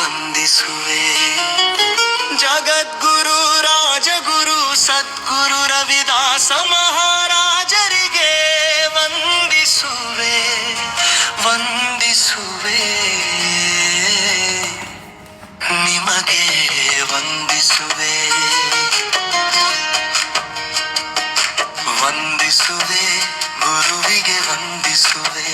ವಂದಿಸುವೆ. ಜಗದ್ಗುರು ರಾಜಗುರು ಸದ್ಗುರು ರವಿದಾಸ ಮಹಾರಾಜರಿಗೆ ವಂದಿಸುವೆ ವಂದಿಸುವೆ. ನಿಮಗೆ ವಂದಿಸುವೆ ವಂದಿಸುವೆ. ಗುರುವಿಗೆ ವಂದಿಸುವೆ.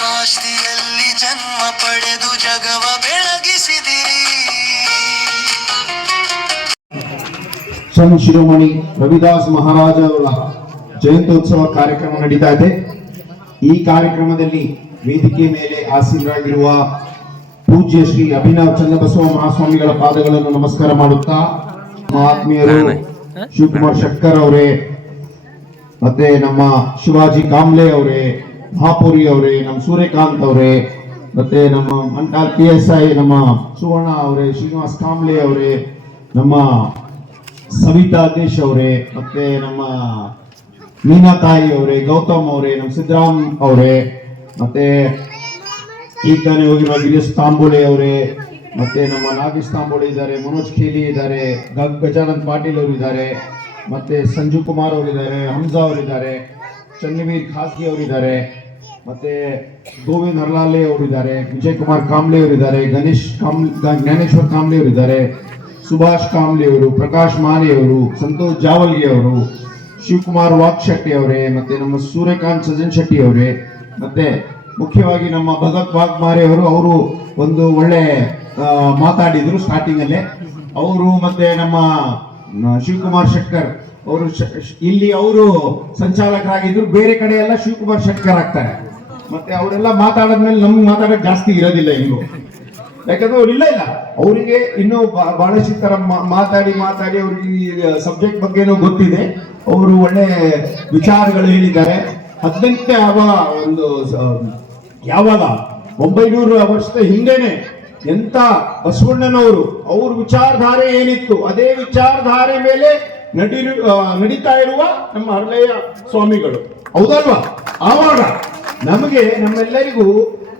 ಕಾಶಿಯಲ್ಲಿ ಜನ್ಮ ಪಡೆದು ಜಗವ ಬೆಳಗಿಸಿದಿರಿ. ಸಂತ ಶಿರೋಮಣಿ ರವಿದಾಸ್ ಮಹಾರಾಜ ಅವರ ಜಯಂತ್ಯೋತ್ಸವ ಕಾರ್ಯಕ್ರಮ ನಡೀತಾ ಇದೆ. ಈ ಕಾರ್ಯಕ್ರಮದಲ್ಲಿ ವೇದಿಕೆ ಮೇಲೆ ಆಸೀನರಾಗಿರುವ ಪೂಜ್ಯ ಶ್ರೀ ಅಭಿನವ್ ಚನ್ನಬಸವ ಮಹಾಸ್ವಾಮಿಗಳ ಪಾದಗಳನ್ನು ನಮಸ್ಕಾರ ಮಾಡುತ್ತಾ, ಆತ್ಮೀಯರು ಶಿವಕುಮಾರ್ ಶೆಟ್ಟರ್ ಅವರೇ, ಮತ್ತೆ ನಮ್ಮ ಶಿವಾಜಿ ಕಾಂಬ್ಳೆ ಅವರೇ, ಮಹಾಪುರಿ ಅವರೇ, ನಮ್ಮ ಸೂರ್ಯಕಾಂತ್ ಅವರೇ, ಮತ್ತೆ ನಮ್ಮ ಮಂಟಾಲ್ PSI ನಮ್ಮ ಸುವರ್ಣ ಅವರೇ, ಶ್ರೀನಿವಾಸ್ ಕಾಂಬ್ಳೆ ಅವರೇ, ನಮ್ಮ ಸವಿತಾ ದೇಶ್ ಅವರೇ, ಮತ್ತೆ ನಮ್ಮ ಮೀನಾ ತಾಯಿ ಅವರೇ, ಗೌತಮ್ ಅವರೇ, ನಮ್ಮ ಸಿದ್ದರಾಮ್ ಅವರೇ, ಮತ್ತೆ ಈಗ ತಾನೇ ಹೋಗಿರುವ ಗಿರೀಶ್ ತಾಂಬೋಳೆ ಅವರೇ, ಮತ್ತೆ ನಮ್ಮ ನಾಗೇಶ್ ತಾಂಬೋಳೆ ಇದ್ದಾರೆ, ಮನೋಜ್ ಖೇಲಿ ಇದ್ದಾರೆ, ಗಜಾನಂದ್ ಪಾಟೀಲ್ ಅವರು ಇದ್ದಾರೆ, ಮತ್ತೆ ಸಂಜು ಕುಮಾರ್ ಅವರಿದ್ದಾರೆ, ಹಂಸಾ ಅವರಿದ್ದಾರೆ, ಚನ್ನವೀರ್ ಖಾಸ್ಗಿ ಅವರಿದ್ದಾರೆ, ಮತ್ತೆ ಗೋವಿಂದ್ ಹರ್ಲಾಲೆ ಅವರಿದ್ದಾರೆ, ವಿಜಯ್ ಕುಮಾರ್ ಕಾಂಬ್ಳೆ ಅವರಿದ್ದಾರೆ, ಜ್ಞಾನೇಶ್ವರ್ ಕಾಂಬ್ಳೆ ಅವರಿದ್ದಾರೆ, ಸುಭಾಷ್ ಕಾಂಬ್ಳೆ ಅವರು, ಪ್ರಕಾಶ್ ಮಾನೆ ಅವರು, ಸಂತೋಷ್ ಜಾವಲ್ಗಿ ಅವರು, ಶಿವಕುಮಾರ್ ವಾಗ್ಶೆಟ್ಟಿ ಅವರೇ, ಮತ್ತೆ ನಮ್ಮ ಸೂರ್ಯಕಾಂತ್ ಸಜನ್ ಶೆಟ್ಟಿ ಅವರೇ, ಮತ್ತೆ ಮುಖ್ಯವಾಗಿ ನಮ್ಮ ಭಗತ್ ವಾಗ್ಮಾರೆ ಅವರು ಒಂದು ಒಳ್ಳೆ ಮಾತಾಡಿದ್ರು ಸ್ಟಾರ್ಟಿಂಗ್ ಅಲ್ಲೇ ಅವರು. ಮತ್ತೆ ನಮ್ಮ ಶಿವಕುಮಾರ್ ಶೆಟ್ಟರ್ ಅವರು ಇಲ್ಲಿ ಅವರು ಸಂಚಾಲಕರಾಗಿದ್ರು, ಬೇರೆ ಕಡೆ ಎಲ್ಲ ಶಿವಕುಮಾರ್ ಶೆಟ್ಟರ್ ಆಗ್ತಾರೆ. ಮತ್ತೆ ಅವರೆಲ್ಲ ಮಾತಾಡಿದ್ಮೇಲೆ ನಮ್ಗೆ ಮಾತಾಡೋಕೆ ಜಾಸ್ತಿ ಇರೋದಿಲ್ಲ ಇನ್ನು, ಯಾಕಂದ್ರೆ ಅವ್ರು ಇಲ್ಲ ಅವರಿಗೆ ಇನ್ನೂ ಬಹಳಷ್ಟು ತರ ಮಾತಾಡಿ ಅವ್ರಿಗೆ ಸಬ್ಜೆಕ್ಟ್ ಬಗ್ಗೆನೂ ಗೊತ್ತಿದೆ. ಅವರು ಒಳ್ಳೆ ವಿಚಾರಗಳು ಹೇಳಿದ್ದಾರೆ. 18ನೇ ಒಂದು ಯಾವಾಗ 900 ವರ್ಷದ ಹಿಂದೆನೆ ಎಂತ ಬಸವಣ್ಣನವರು ಅವ್ರ ವಿಚಾರಧಾರೆ ಏನಿತ್ತು ಅದೇ ವಿಚಾರಧಾರೆ ಮೇಲೆ ನಡೀತಾ ಇರುವ ನಮ್ಮ ಹರಳಯ್ಯ ಸ್ವಾಮಿಗಳು, ಹೌದಲ್ವಾ? ಆವಾಗ ನಮಗೆ ನಮ್ಮೆಲ್ಲರಿಗೂ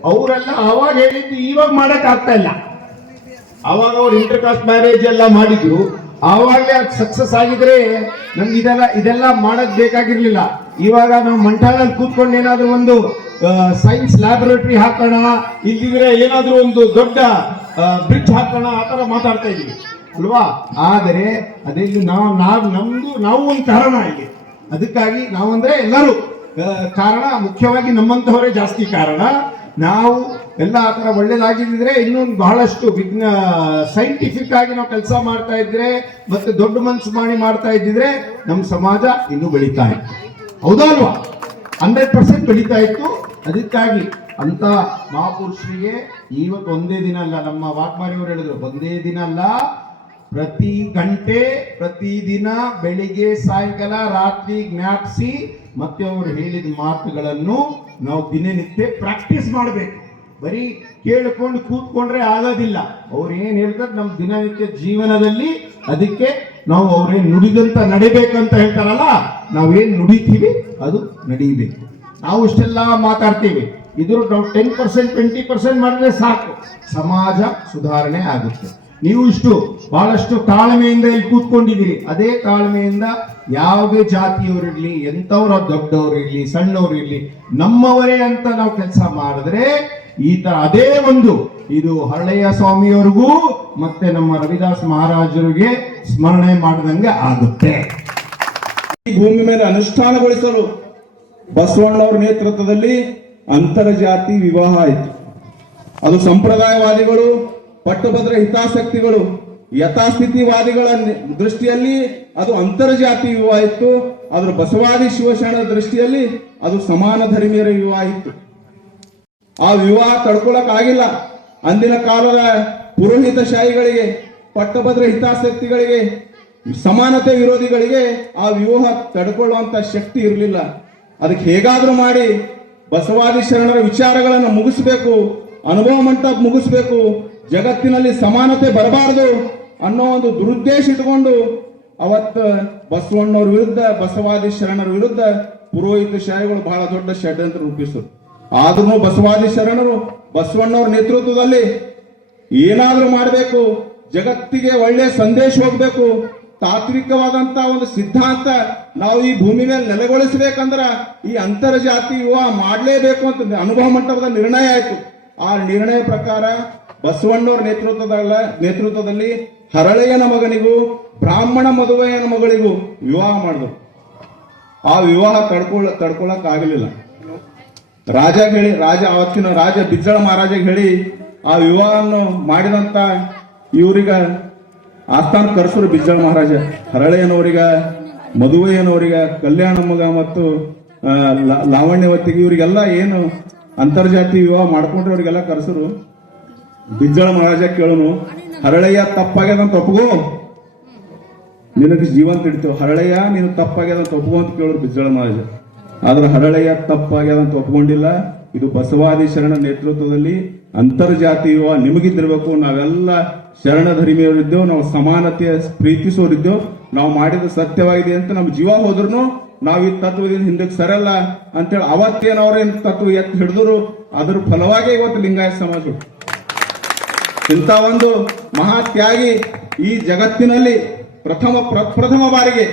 ಅವರೆಲ್ಲ ಆವಾಗ ಹೇಳಿದ್ದು ಇವಾಗ ಮಾಡಕ್ ಆಗ್ತಾ ಇಲ್ಲ. ಆವಾಗ ಅವ್ರು ಇಂಟರ್ ಕಾಸ್ಟ್ ಮ್ಯಾರೇಜ್ ಎಲ್ಲ ಮಾಡಿದ್ರು, ಆವಾಗಲೇ ಅದು ಸಕ್ಸಸ್ ಆಗಿದ್ರೆ ನಮ್ಗೆ ಇದೆಲ್ಲ ಮಾಡಕ್ ಬೇಕಾಗಿರ್ಲಿಲ್ಲ. ಇವಾಗ ನಾವು ಮಂಟಾಳಲ್ಲಿ ಕೂತ್ಕೊಂಡು ಏನಾದ್ರು ಒಂದು ಸೈನ್ಸ್ ಲ್ಯಾಬೊರೇಟರಿ ಹಾಕೋಣ, ಇಲ್ಲಿದ್ರೆ ಏನಾದ್ರೂ ಒಂದು ದೊಡ್ಡ ಬ್ರಿಡ್ಜ್ ಹಾಕೋಣ, ಆ ತರ ಮಾತಾಡ್ತಾ ಇದೀವಿ ಅಲ್ವಾ? ಆದರೆ ಅದೆಲ್ಲಿ ನಾವು ಒಂದು ಕಾರಣ ಇಲ್ಲಿ. ಅದಕ್ಕಾಗಿ ನಾವಂದ್ರೆ ಎಲ್ಲರೂ ಕಾರಣ, ಮುಖ್ಯವಾಗಿ ನಮ್ಮಂತವರೇ ಜಾಸ್ತಿ ಕಾರಣ. ನಾವು ಎಲ್ಲ ಆ ತರ ಒಳ್ಳೇದಾಗಿದ್ರೆ ಇನ್ನೊಂದು ಬಹಳಷ್ಟು ಸೈಂಟಿಫಿಕ್ ಆಗಿ ನಾವು ಕೆಲಸ ಮಾಡ್ತಾ ಇದ್ರೆ ಮತ್ತೆ ದೊಡ್ಡ ಮನಸ್ಸು ಮಾಡ್ತಾ ಇದ್ದಿದ್ರೆ ನಮ್ಮ ಸಮಾಜ ಇನ್ನೂ ಬೆಳೀತಾ ಇತ್ತು, ಹೌದಲ್ವಾ? 100% ಬೆಳೀತಾ ಇತ್ತು. ಅದಕ್ಕಾಗಿ ಅಂತ ಮಹಾಪುರುಷರಿಗೆ ಇವತ್ತು ಒಂದೇ ದಿನ ಅಲ್ಲ, ನಮ್ಮ ವಾಗ್ಮಾರಿಯವರು ಹೇಳಿದ್ರು, ಒಂದೇ ದಿನ ಅಲ್ಲ, ಪ್ರತಿ ಗಂಟೆ ಪ್ರತಿದಿನ ಬೆಳಿಗ್ಗೆ ಸಾಯಂಕಾಲ ರಾತ್ರಿ ಜ್ಞಾಪಿಸಿ ಮತ್ತೆ ಅವರು ಹೇಳಿದ ಮಾತುಗಳನ್ನು ನಾವು ದಿನನಿತ್ಯ ಪ್ರಾಕ್ಟೀಸ್ ಮಾಡಬೇಕು. ಬರೀ ಕೇಳಿಕೊಂಡು ಕೂತ್ಕೊಂಡ್ರೆ ಆಗೋದಿಲ್ಲ. ಅವ್ರು ಏನ್ ಹೇಳ್ತಾರೆ ನಮ್ಮ ದಿನನಿತ್ಯ ಜೀವನದಲ್ಲಿ, ಅದಕ್ಕೆ ನಾವು ಅವ್ರೇನ್ ನುಡಿದಂತ ನಡಿಬೇಕಂತ ಹೇಳ್ತಾರಲ್ಲ, ನಾವೇನ್ ನುಡಿತೀವಿ ಅದು ನಡೀಬೇಕು. ನಾವು ಇಷ್ಟೆಲ್ಲ ಮಾತಾಡ್ತೀವಿ, ಇದ್ರ ನಾವು 10% 20% ಮಾಡಿದ್ರೆ ಸಾಕು, ಸಮಾಜ ಸುಧಾರಣೆ ಆಗುತ್ತೆ. ನೀವು ಬಹಳಷ್ಟು ತಾಳ್ಮೆಯಿಂದ ಇಲ್ಲಿ ಕೂತ್ಕೊಂಡಿದ್ದೀರಿ. ಅದೇ ತಾಳ್ಮೆಯಿಂದ ಯಾವುದೇ ಜಾತಿಯವರಿರ್ಲಿ, ಎಂಥವ್ರ ದೊಡ್ಡವರಿರ್ಲಿ ಸಣ್ಣವರಿರ್ಲಿ, ನಮ್ಮವರೇ ಅಂತ ನಾವು ಕೆಲಸ ಮಾಡಿದ್ರೆ ಈ ತರ ಅದೇ ಒಂದು ಇದು ಹರಳಯ್ಯ ಸ್ವಾಮಿಯವರಿಗೂ ಮತ್ತೆ ನಮ್ಮ ರವಿದಾಸ್ ಮಹಾರಾಜರಿಗೆ ಸ್ಮರಣೆ ಮಾಡಿದಂಗೆ ಆಗುತ್ತೆ. ಈ ಭೂಮಿ ಮೇಲೆ ಅನುಷ್ಠಾನಗೊಳಿಸಲು ಬಸವಣ್ಣವರ ನೇತೃತ್ವದಲ್ಲಿ ಅಂತರ್ಜಾತಿ ವಿವಾಹ ಆಯಿತು. ಅದು ಸಂಪ್ರದಾಯವಾದಿಗಳು, ಪಟ್ಟಭದ್ರ ಹಿತಾಸಕ್ತಿಗಳು, ಯಥಾಸ್ಥಿತಿವಾದಿಗಳ ದೃಷ್ಟಿಯಲ್ಲಿ ಅದು ಅಂತರ್ಜಾತಿ ವಿವಾಹ ಇತ್ತು. ಆದ್ರೆ ಬಸವಾದಿ ಶಿವಶರಣರ ದೃಷ್ಟಿಯಲ್ಲಿ ಅದು ಸಮಾನ ಧರ್ಮೀಯರ ವಿವಾಹ ಇತ್ತು. ಆ ವಿವಾಹ ತಡ್ಕೊಳಕ್ ಆಗಿಲ್ಲ. ಅಂದಿನ ಕಾಲದ ಪುರೋಹಿತಶಾಹಿಗಳಿಗೆ, ಪಟ್ಟಭದ್ರ ಹಿತಾಸಕ್ತಿಗಳಿಗೆ, ಸಮಾನತೆ ವಿರೋಧಿಗಳಿಗೆ ಆ ವಿವಾಹ ತಡ್ಕೊಳ್ಳುವಂತ ಶಕ್ತಿ ಇರಲಿಲ್ಲ. ಅದಕ್ಕೆ ಹೇಗಾದ್ರೂ ಮಾಡಿ ಬಸವಾದಿ ಶರಣರ ವಿಚಾರಗಳನ್ನು ಮುಗಿಸ್ಬೇಕು, ಅನುಭವ ಮಂಟಪ ಮುಗಿಸ್ಬೇಕು, ಜಗತ್ತಿನಲ್ಲಿ ಸಮಾನತೆ ಬರಬಾರದು ಅನ್ನೋ ಒಂದು ದುರುದ್ದೇಶ ಇಟ್ಕೊಂಡು ಅವತ್ತು ಬಸವಣ್ಣವ್ರ ವಿರುದ್ಧ, ಬಸವಾದಿ ಶರಣರ ವಿರುದ್ಧ ಪುರೋಹಿತ ಶಾಹಿಗಳು ಬಹಳ ದೊಡ್ಡ ಷಡ್ಯಂತ್ರ ರೂಪಿಸಿದ್ರು. ಆದ್ರೂ ಬಸವಾದಿ ಶರಣರು ಬಸವಣ್ಣವ್ರ ನೇತೃತ್ವದಲ್ಲಿ ಏನಾದ್ರೂ ಮಾಡಬೇಕು, ಜಗತ್ತಿಗೆ ಒಳ್ಳೆ ಸಂದೇಶ ಹೋಗ್ಬೇಕು, ತಾತ್ವಿಕವಾದಂತ ಒಂದು ಸಿದ್ಧಾಂತ ನಾವು ಈ ಭೂಮಿ ಮೇಲೆ ನೆಲೆಗೊಳಿಸಬೇಕಂದ್ರ ಈ ಅಂತರ್ಜಾತಿ ವಿವಾಹ ಮಾಡಲೇಬೇಕು ಅಂತ ಅನುಭವ ಮಂಟಪದ ನಿರ್ಣಯ ಆಯ್ತು. ಆ ನಿರ್ಣಯ ಪ್ರಕಾರ ಬಸವಣ್ಣವ್ರ ನೇತೃತ್ವದಲ್ಲಿ ಹರಳೆಯನ ಮಗನಿಗೂ ಬ್ರಾಹ್ಮಣ ಮದುವೆಯನ ಮಗಳಿಗೂ ವಿವಾಹ ಮಾಡಿದ್ರು. ಆ ವಿವಾಹ ತಡ್ಕೊಳಕ್ ಆಗಲಿಲ್ಲ. ಅವತ್ತಿನ ರಾಜ ಬಿಜ್ಜಳ ಮಹಾರಾಜಗೆ ಹೇಳಿ ಆ ವಿವಾಹವನ್ನು ಮಾಡಿದಂತ ಇವರಿಗ ಆಸ್ಥಾನ ಕರೆಸರು ಬಿಜ್ಜಳ ಮಹಾರಾಜ. ಹರಳೆಯನವರಿಗ, ಮದುವೆಯನವರಿಗ, ಕಲ್ಯಾಣಮ್ಮಗ ಮತ್ತು ಲಾವಣ್ಯವತ್ತಿಗೆ ಇವರಿಗೆಲ್ಲ ಏನು ಅಂತರ್ಜಾತಿ ವಿವಾಹ ಮಾಡ್ಕೊಂಡ್ರೆ ಅವರಿಗೆಲ್ಲ ಕರೆಸರು. ಬಿಜ್ಜಳ ಮಹಾರಾಜ ಕೇಳೋನು, ಹರಳೆಯ ತಪ್ಪಾಗ್ಯದಂತ ಒಪ್ಗೋ, ನಿನಗೆ ಜೀವಂತ ಇಡ್ತೇವೆ. ಹರಳೆಯ ನೀನು ತಪ್ಪಾಗ್ಯದಂತ ಒಪ್ಗೋ ಅಂತ ಕೇಳೋರು ಬಿಜ್ಜಳ ಮಹಾರಾಜ. ಆದ್ರೆ ಹರಳೆಯ ತಪ್ಪಾಗ್ಯದಂತ ಒಪ್ಕೊಂಡಿಲ್ಲ. ಇದು ಬಸವಾದಿ ಶರಣ ನೇತೃತ್ವದಲ್ಲಿ ಅಂತರ್ಜಾತಿ ವಿವಾಹ ನಿಮಗಿದ್ದಿರ್ಬೇಕು, ನಾವೆಲ್ಲ ಶರಣ ಧರ್ಮೀಯರಿದ್ದೇವೆ, ನಾವು ಸಮಾನತೆಯ ಪ್ರೀತಿಸೋರಿದ್ದೇವೆ, ನಾವು ಮಾಡಿದ ಸತ್ಯವಾಗಿದೆ ಅಂತ ನಮ್ಮ ಜೀವ ಹೋದ್ರು ನಾವು ಈ ತತ್ವದಿಂದ ಹಿಂದಕ್ಕೆ ಸರಲ್ಲ ಅಂತೇಳಿ ಅವತ್ತೇನವ್ರೇನ್ ತತ್ವ ಎತ್ತು ಹಿಡಿದ್ರು. ಅದ್ರ ಫಲವಾಗಿ ಇವತ್ತು ಲಿಂಗಾಯತ ಸಮಾಜ ಇಂಥ ಒಂದು ಮಹಾತ್ಯಾಗಿ ಈ ಜಗತ್ತಿನಲ್ಲಿ ಪ್ರಥಮ ಬಾರಿಗೆ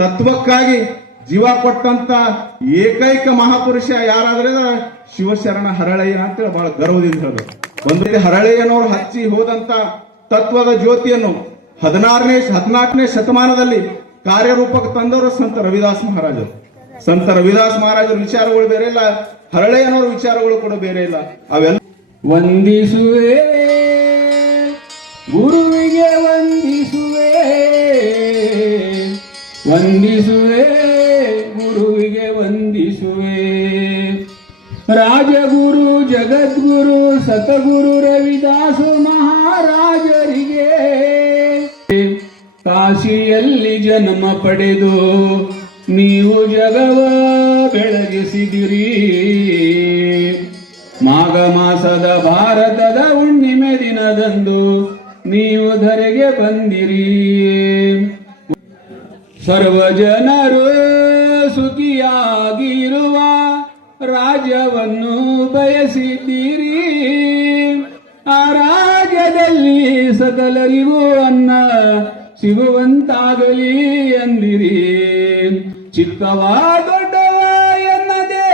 ತತ್ವಕ್ಕಾಗಿ ಜೀವ ಕೊಟ್ಟಂತ ಏಕೈಕ ಮಹಾಪುರುಷ ಯಾರಾದ್ರೆ ಶಿವಶರಣ ಹರಳಯ್ಯ ಅಂತೇಳಿ ಬಹಳ ಗರ್ವದಿಂದ ಹೇಳಬೇಕು. ಒಂದು ರೀತಿ ಹರಳಯ್ಯನವರು ಹಚ್ಚಿ ಹೋದಂತ ತತ್ವದ ಜ್ಯೋತಿಯನ್ನು 14ನೇ ಶತಮಾನದಲ್ಲಿ ಕಾರ್ಯರೂಪಕ್ಕೆ ತಂದವರು ಸಂತ ರವಿದಾಸ್ ಮಹಾರಾಜರು. ಸಂತ ರವಿದಾಸ್ ಮಹಾರಾಜರ ವಿಚಾರಗಳು ಬೇರೆ ಇಲ್ಲ, ಹರಳಯ್ಯನವರ ವಿಚಾರಗಳು ಕೂಡ ಬೇರೆ ಇಲ್ಲ. ಅವೆಲ್ಲ ವಂದಿಸುವೆ ಗುರುವಿಗೆ, ವಂದಿಸುವೆ ಗುರುವಿಗೆ ವಂದಿಸುವೆ. ರಾಜಗುರು ಜಗದ್ಗುರು ಸತಗುರು ರವಿದಾಸ ಮಹಾರಾಜರಿಗೆ ಕಾಶಿಯಲ್ಲಿ ಜನ್ಮ ಪಡೆದು ನೀವು ಜಗವ ಬೆಳಗಿಸಿದಿರಿ. ಮಾಘ ಮಾಸದ ಭಾರತದ ಹುಣ್ಣಿಮೆ ದಿನದಂದು ನೀವು ಧರೆಗೆ ಬಂದಿರಿ. ಸರ್ವ ಜನರು ಸುಖಿಯಾಗಿರುವ ರಾಜ್ಯವನ್ನು ಬಯಸಿದ್ದೀರಿ. ಆ ರಾಜ್ಯದಲ್ಲಿ ಸಕಲರಿಗೂ ಅನ್ನ ಸಿಗುವಂತಾಗಲಿ ಎಂದಿರಿ. ಚಿಕ್ಕವ ದೊಡ್ಡವ ಎನ್ನದೆ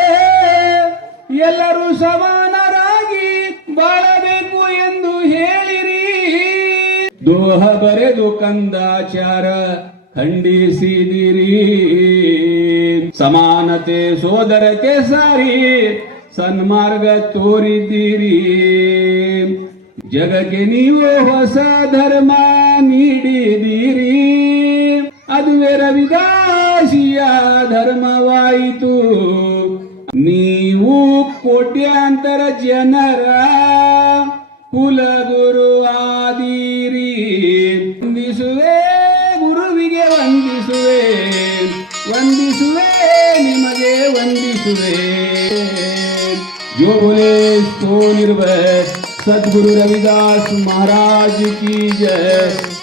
ಎಲ್ಲರೂ ಸಮಾನರಾಗಿ ಬಾಳಬೇಕು ಎಂದು ಹೇಳಿರಿ. ದೋಹ ಬರೆದು ಕಂದಾಚಾರ ಖಂಡಿಸಿದಿರಿ. ಸಮಾನತೆ ಸೋದರತೆ ಸಾರಿ ಸನ್ಮಾರ್ಗ ತೋರಿದ್ದೀರಿ. ಜಗಕ್ಕೆ ನೀವು ಹೊಸ ಧರ್ಮ ನೀಡಿದ್ದೀರಿ. ಅದುವೇ ರವಿದಾಸಿಯ ಧರ್ಮವಾಯಿತು. ನೀವು ಕೋಟ್ಯಾಂತರ ಜನರ ಕುಲಗುರು ಆದಿರಿ. ವಂದಿಸುವೆ ಗುರುವಿಗೆ, ವಂದಿಸುವೆ ನಿಮಗೆ ವಂದಿಸುವೆ. जो बोले सो निर्भय सद्गुरु रविदास महाराज की जय।